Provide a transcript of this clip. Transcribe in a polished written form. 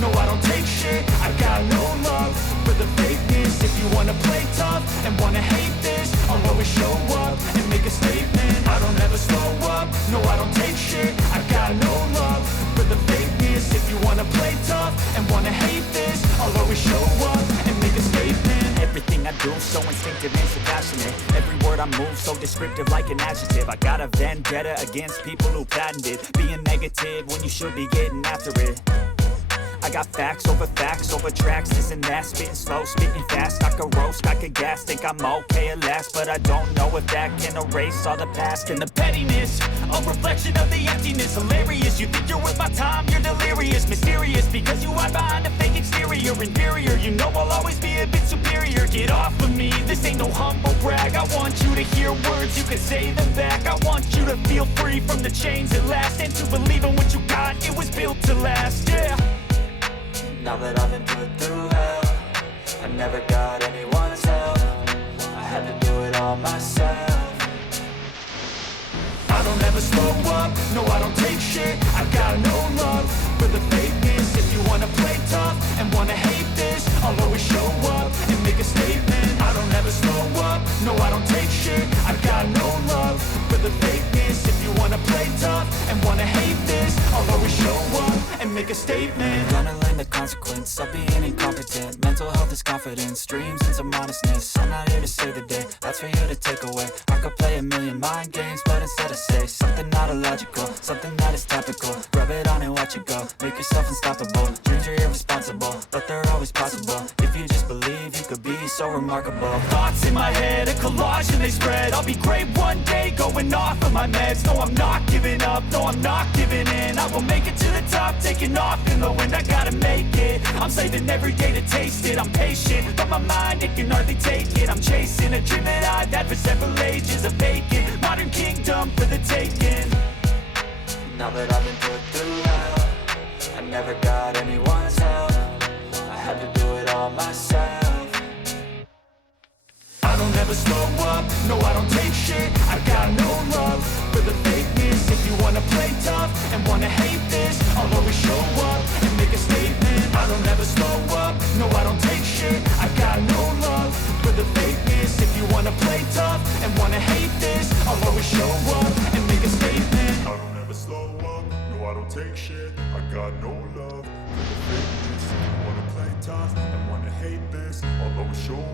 no I don't take shit. I got no love for the fakeness. If you wanna play tough and wanna hate this, I'll always show up and make a statement. I don't ever slow up, no I don't take shit. I got no love for the fakeness. If you wanna play tough and wanna hate this, I'll always show up and make a statement. Everything I do so instinctive and so passionate. Every word I move so descriptive like an adjective. I got a vendetta against people who patented being negative when you should be getting after it. I got facts over tracks, this and that. Spitting slow, spitting fast, I could roast, I could gas. Think I'm okay at last, but I don't know if that can erase all the past. And the pettiness, a reflection of the emptiness. Hilarious, you think you're worth my time, you're delirious. Mysterious, because you hide behind a fake exterior. Inferior, you know I'll always be a bit superior. Get off of me, this ain't no humble brag. I want you to hear words, you can say them back. I want you to feel free from the chains at last, and to believe in what you got, it was built to last, yeah. Now that I've been put through hell, I never got anyone's help. I had to do it all myself. I don't ever slow up, no I don't take shit. I got no love for the fakeness. If you wanna play tough and wanna hate this, I'll always show up and make a statement. I don't ever slow up, no I don't take shit. I got no love for the fakeness. If you wanna play tough and wanna hate this, I'll always show up and make a statement. Gonna learn the consequence of being incompetent. Mental health is confidence, dreams and some honestness. I'm not here to save the day, that's for you to take away. I could play a million mind games, but instead I say something not illogical, something that is topical. Rub it on and watch it go, make yourself unstoppable. Dreams are irresponsible, but they're always possible. If you just believe, you could be so remarkable. Thoughts in my head, a collage and they spread. I'll be great one day, going off of my meds. No, I'm not giving up, no, I'm not giving in. I will make it to the top, taking off in the wind. I gotta make it, I'm saving every day to taste it. I'm patient, but my mind, it can hardly take it. I'm chasing a dream that I've had for several ages. A vacant, modern kingdom for the taking. Now that I've been put through hell, I never got anyone's help. I had to do it all myself. I don't ever slow up, no I don't take shit. I got no love for the fakeness. If you wanna play tough and wanna hate this, I'll always show up and make a statement. I don't ever slow up, no I don't take shit. I got no love for the fakeness. If you wanna play tough and wanna hate this, I'll always show up and make a statement. I don't ever slow up, no I don't take shit. I got no love for the fakeness. If you wanna play tough and wanna hate this, I'll always show